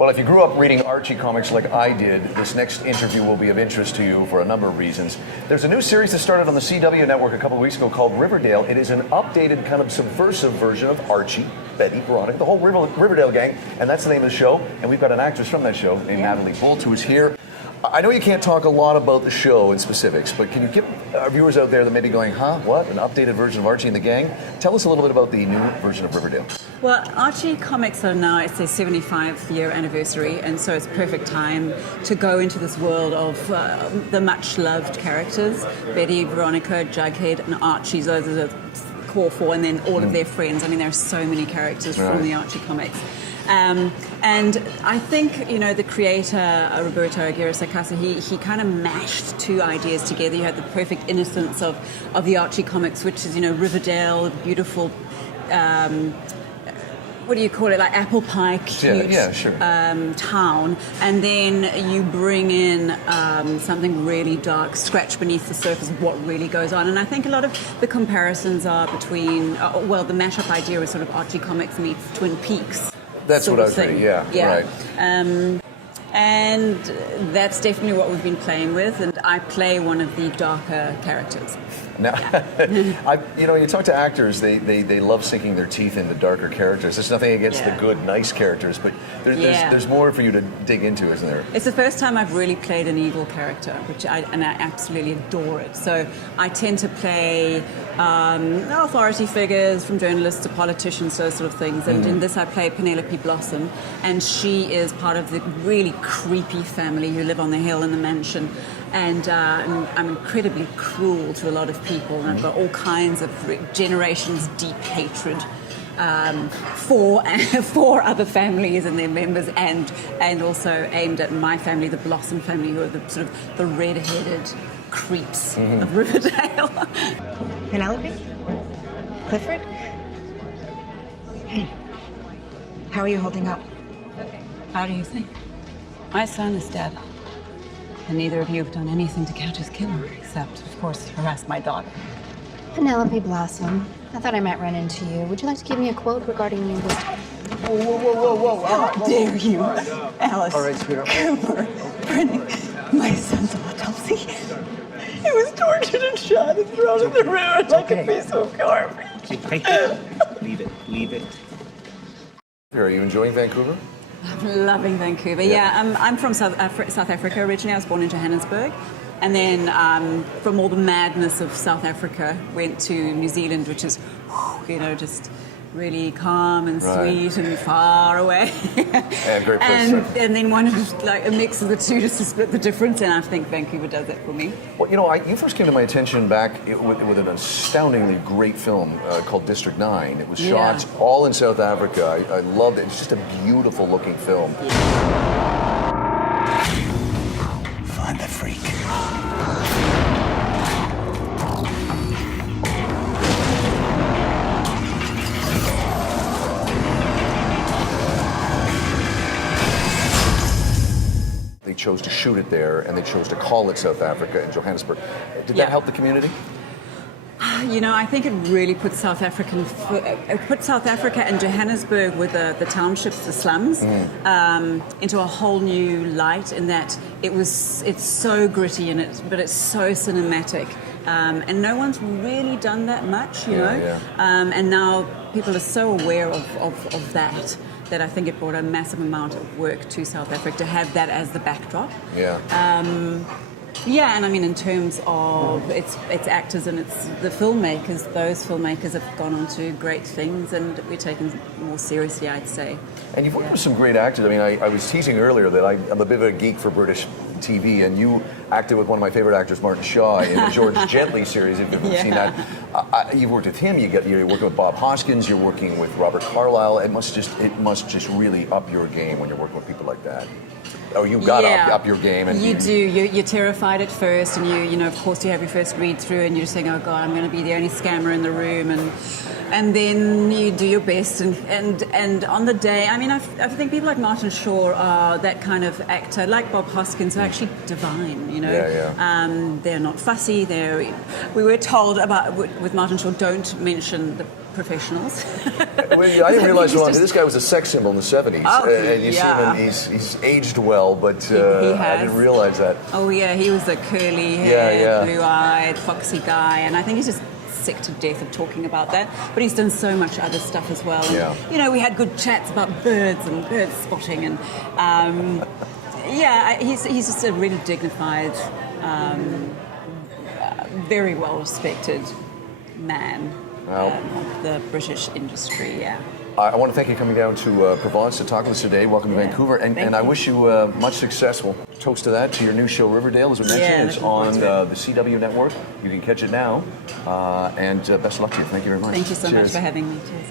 Well, if you grew up reading Archie Comics like I did, this next interview will be of interest to you for a number of reasons. There's a new series that started on the CW network a couple of weeks ago called Riverdale. It is an updated, kind of subversive version of Archie, Betty, Veronica, the whole Riverdale gang, and that's the name of the show. And we've got an actress from that show named Nathalie Boltt, who is here. I know you can't talk a lot about the show in specifics, but can you give our viewers out there that may be going, huh, what, an updated version of Archie and the gang? Tell us a little bit about the new version of Riverdale. Well, Archie Comics are now, it's their 75th year anniversary, and so it's perfect time to go into this world of the much-loved characters, Betty, Veronica, Jughead, and Archie. Those are the core four, and then all of their friends. I mean, there are so many characters from the Archie Comics. And I think, you know, the creator, Roberto Aguirre Sacasa, he kind of mashed two ideas together. You had the perfect innocence of the Archie Comics, which is, you know, Riverdale, a beautiful, what do you call it, like apple pie cute town. And then you bring in something really dark, scratch beneath the surface of what really goes on. And I think a lot of the comparisons are between, well, the mashup idea was sort of Archie Comics meets Twin Peaks. That's what I was saying, right. And that's definitely what we've been playing with, and I play one of the darker characters. Now, you know, you talk to actors, they love sinking their teeth into darker characters. There's nothing against the good, nice characters, but there's more for you to dig into, isn't there? It's the first time I've really played an evil character, and I absolutely adore it. So I tend to play authority figures, from journalists to politicians, those sort of things. And in this I play Penelope Blossom, and she is part of the really creepy family who live on the hill in the mansion. And I'm incredibly cruel to a lot of people, and I've got all kinds of generations deep hatred for other families and their members, and also aimed at my family, the Blossom family, who are the sort of the red-headed creeps of Riverdale. Penelope? Clifford? Hey, how are you holding up? How do you think? My son is dead. And neither of you have done anything to catch his killer, except, of course, harass my daughter. Penelope Blossom, I thought I might run into you. Would you like to give me a quote regarding you this time? Whoa. How dare you, Alice. All right, sweetheart. Cooper, Brennan, my son's autopsy. He was tortured and shot and thrown in the river like a piece of garbage. Leave it. Are you enjoying Vancouver? I'm loving Vancouver. I'm from South Africa originally. I was born in Johannesburg, and then from all the madness of South Africa, went to New Zealand, which is, you know, just really calm and sweet and far away. Yeah, great place. And then wanted like a mix of the two just to split the difference, and I think Vancouver does that for me. Well, you know, you first came to my attention back with an astoundingly great film called District 9. It was shot all in South Africa. I loved it. It's just a beautiful looking film. Find the freak. They chose to shoot it there, and they chose to call it South Africa in Johannesburg. Did that help the community? You know, I think it really put South Africa and Johannesburg with the townships, the slums, into a whole new light. In that it's so gritty but it's so cinematic, and no one's really done that much, you know. And now people are so aware of that I think it brought a massive amount of work to South Africa to have that as the backdrop. And I mean, in terms of its actors and it's the filmmakers, those filmmakers have gone on to great things, and we're taken more seriously, I'd say. And you've worked with some great actors. I mean, I was teasing earlier that I'm a bit of a geek for British TV, and you acted with one of my favorite actors, Martin Shaw, in the George Gently series. If you've seen that, you've worked with him. You're working with Bob Hoskins. You're working with Robert Carlyle. It must just really up your game when you're working with people like that. Oh, you've got to Yeah. up your game. And You do. You're terrified at first, and you know, of course, you have your first read through, and you're just saying, "Oh God, I'm going to be the only scammer in the room," and then you do your best, and on the day, I mean, I think people like Martin Shaw are that kind of actor, like Bob Hoskins, are actually divine. You know, they're not fussy. We were told about with Martin Shaw, don't mention the professionals. Well, I didn't realize this guy was a sex symbol in the 70s. Oh, and you see him, he's aged well, but he has. I didn't realize that. Oh yeah, he was a curly haired, blue-eyed, foxy guy, and I think he's just sick to death of talking about that. But he's done so much other stuff as well. Yeah. You know, we had good chats about birds and bird spotting, and he's just a really dignified, very well respected man. Of the British industry, yeah. I want to thank you for coming down to Provence to talk with us today. Welcome to Vancouver, and I wish you much success. We'll toast to that, to your new show, Riverdale, as we mentioned. It's on the CW network. You can catch it now, and best of luck to you. Thank you very much. Thank you so much for having me. Cheers.